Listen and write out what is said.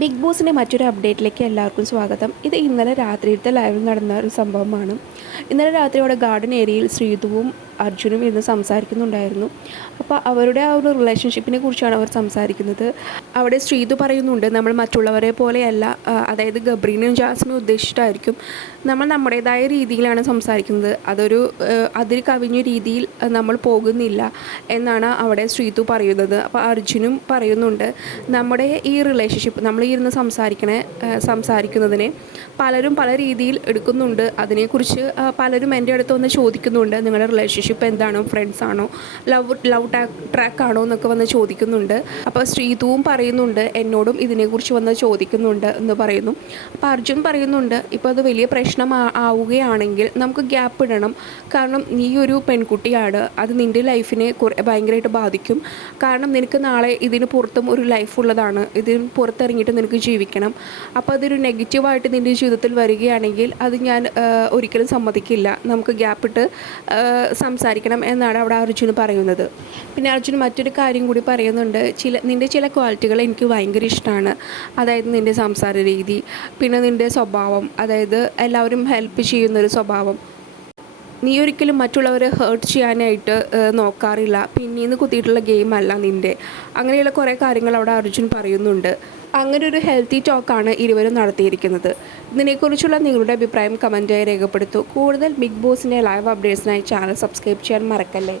Big ബോസിന്റെ മറ്റൊരു അപ്ഡേറ്റിലേക്ക് എല്ലാവർക്കും സ്വാഗതം. ഇത് ഇന്നലെ രാത്രിയിലത്തെ ലൈവിൽ നടന്ന ഒരു സംഭവമാണ്. ഇന്നലെ രാത്രി അവിടെ ഗാർഡൻ ഏരിയയിൽ ശ്രീതുവും അർജുനും ഇരുന്ന് സംസാരിക്കുന്നുണ്ടായിരുന്നു. അപ്പോൾ അവരുടെ ആ ഒരു റിലേഷൻഷിപ്പിനെ കുറിച്ചാണ് അവർ സംസാരിക്കുന്നത്. അവിടെ ശ്രീതു പറയുന്നുണ്ട് നമ്മൾ മറ്റുള്ളവരെ പോലെയല്ല അതായത് ഗബ്രീനും ജാസ്മിനും ഉദ്ദേശിച്ചിട്ടായിരിക്കും നമ്മൾ നമ്മുടേതായ രീതിയിലാണ് സംസാരിക്കുന്നത്. അതൊരു അതിൽ കവിഞ്ഞ രീതിയിൽ നമ്മൾ പോകുന്നില്ല എന്നാണ് അവിടെ ശ്രീതു പറയുന്നത്. അപ്പോൾ അർജുനും പറയുന്നുണ്ട് നമ്മുടെ ഈ റിലേഷൻഷിപ്പ് നമ്മൾ ഇരുന്ന് സംസാരിക്കണേ സംസാരിക്കുന്നതിനെ പലരും പല രീതിയിൽ എടുക്കുന്നുണ്ട്. അതിനെക്കുറിച്ച് പലരും എന്റെ അടുത്ത് വന്ന് ചോദിക്കുന്നുണ്ട് നിങ്ങളുടെ റിലേഷൻഷിപ്പ് എന്താണ് ഫ്രണ്ട്സ് ആണോ ലവ് ലവ് ട്രാക്ക് ആണോ എന്നൊക്കെ വന്ന് ചോദിക്കുന്നുണ്ട്. അപ്പോൾ ശ്രീതുവും പറയുന്നുണ്ട് എന്നോടും ഇതിനെക്കുറിച്ച് വന്ന് ചോദിക്കുന്നുണ്ട് എന്ന് പറയുന്നു. അപ്പോൾ അർജുൻ പറയുന്നുണ്ട് ഇപ്പോൾ അത് വലിയ പ്രശ്നം ആവുകയാണെങ്കിൽ നമുക്ക് ഗ്യാപ്പ് ഇടണം. കാരണം നീ ഒരു പെൺകുട്ടിയാണ് അത് നിന്റെ ലൈഫിനെ ഭയങ്കരമായിട്ട് ബാധിക്കും. കാരണം നിനക്ക് നാളെ ഇതിന് പുറത്തും ഒരു ലൈഫ് ഉള്ളതാണ്. ഇതിന് പുറത്തിറങ്ങിയിട്ട് നിനക്ക് ജീവിക്കണം. അപ്പോൾ അതൊരു നെഗറ്റീവായിട്ട് നിന്റെ ജീവിതത്തിൽ വരികയാണെങ്കിൽ അത് ഞാൻ ഒരിക്കലും സമ്മതിക്കില്ല. നമുക്ക് ഗ്യാപ്പ് ഇട്ട് ആ, സംസാരിക്കണം എന്നാണ് അവിടെ അർജുന് പറയുന്നത്. പിന്നെ അർജുൻ മറ്റൊരു കാര്യം കൂടി പറയുന്നുണ്ട്. ചില നിന്റെ ചില ക്വാളിറ്റികൾ എനിക്ക് ഭയങ്കര ഇഷ്ടമാണ് അതായത് നിന്റെ സംസാര രീതി പിന്നെ നിന്റെ സ്വഭാവം അതായത് എല്ലാവരും ഹെൽപ്പ് ചെയ്യുന്നൊരു സ്വഭാവം. നീ ഒരിക്കലും മറ്റുള്ളവരെ ഹേർട്ട് ചെയ്യാനായിട്ട് നോക്കാറില്ല. പിന്നീന്ന് കുത്തിയിട്ടുള്ള ഗെയിം അല്ല നിന്റെ അങ്ങനെയുള്ള കുറേ കാര്യങ്ങൾ അവിടെ അർജുൻ പറയുന്നുണ്ട്. അങ്ങനെ ഒരു ഹെൽത്തി ടോക്കാണ് ഇരുവരും നടത്തിയിരിക്കുന്നത്. ഇതിനെക്കുറിച്ചുള്ള നിങ്ങളുടെ അഭിപ്രായം കമന്റായി രേഖപ്പെടുത്തൂ. കൂടുതൽ ബിഗ് ബോസിന്റെ ലൈവ് അപ്ഡേറ്റ്സിനായി ചാനൽ സബ്സ്ക്രൈബ് ചെയ്യാൻ മറക്കല്ലേ?